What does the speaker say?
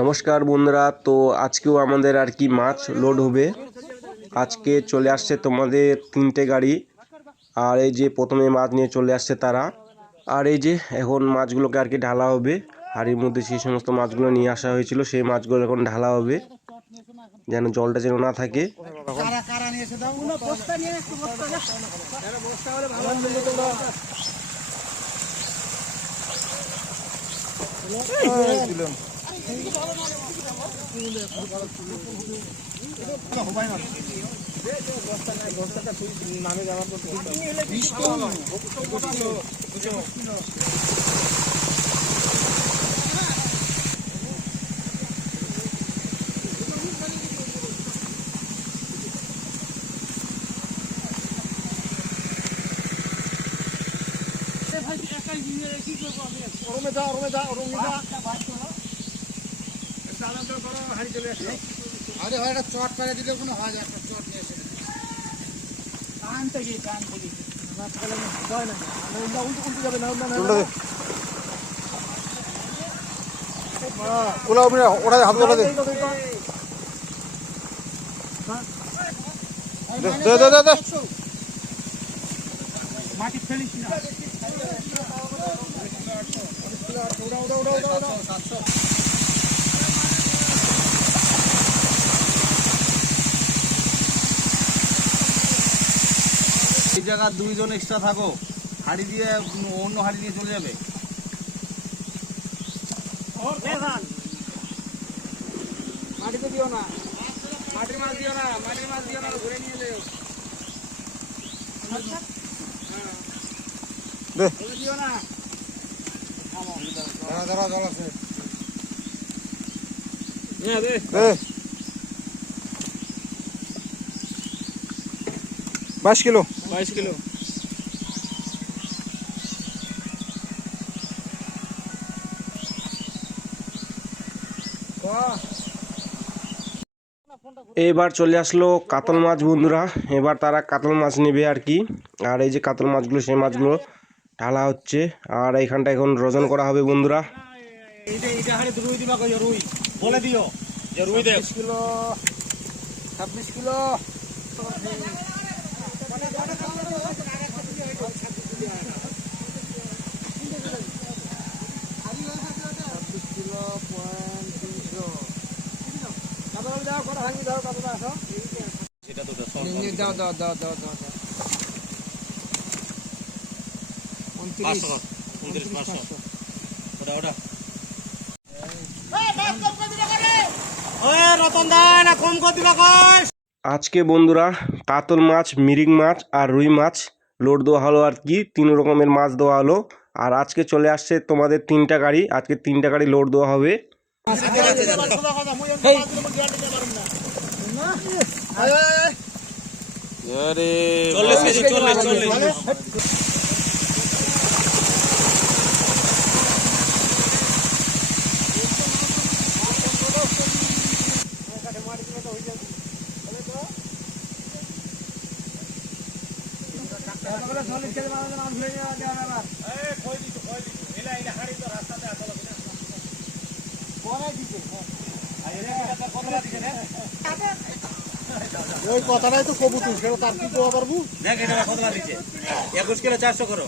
নমস্কার বন্ধুরা, তো আজকেও আমাদের আর কি মাছ লোড হবে। আজকে চলে আসছে তোমাদের 3টে গাড়ি, আর এই যে প্রথমে মাছ নিয়ে চলে আসছে তারা। আর এই যে এখন মাছগুলোকে আর কি ঢালা হবে। হাড়ির মধ্যে সেই সমস্ত মাছগুলো নিয়ে আসা হয়েছিল, সেই মাছগুলো এখন ঢালা হবে যেন জলটা যেন না থাকে। আরে ভাই, একটা চট পাড়ে দিলে কোনো হয়, একটা চট নিয়ে এসে মাটি ফেলিস না। এই জায়গা 2 জন এক্সট্রা থাকো, হাড়ি দিয়ে অন্য হাড়ি দিয়ে চলে যাবে। মাটিতে দিও না, মাটির মাছ দিও না, মাটির মাছ দিও না, ঘুরে নিয়ে যাও। দিও না, ধরা জল আছে। 22 কিলো। এবার চলে আসলো কাতল মাছ বন্ধুরা। এবার তারা কাতল মাছ নেবে আর কি। আর এই যে কাতল মাছগুলো, সেই মাছগুলো ঢালা হচ্ছে, আর এইখানটা এখন রোজন করা হবে বন্ধুরা। বলে দিও যে রুই দেব 26 কিলো। সেটা তো দাও 29,500। ওটা রতন দা না কম করে দিবা কই। আজকে বন্ধুরা কাতল মাছ, মিরিং মাছ আর রুই মাছ লোড দেওয়া হলো আর কি। 3 রকমের মাছ দেওয়া হলো। আর আজকে চলে আসছে তোমাদের 3টা গাড়ি, আজকে 3টা গাড়ি লোড দেওয়া হবে। ওই কথাটাই তো কবুতর, সেটা তার কি কোয়া পারবো। দেখ এটা কত দিচ্ছে 21 কিলো 400 করো।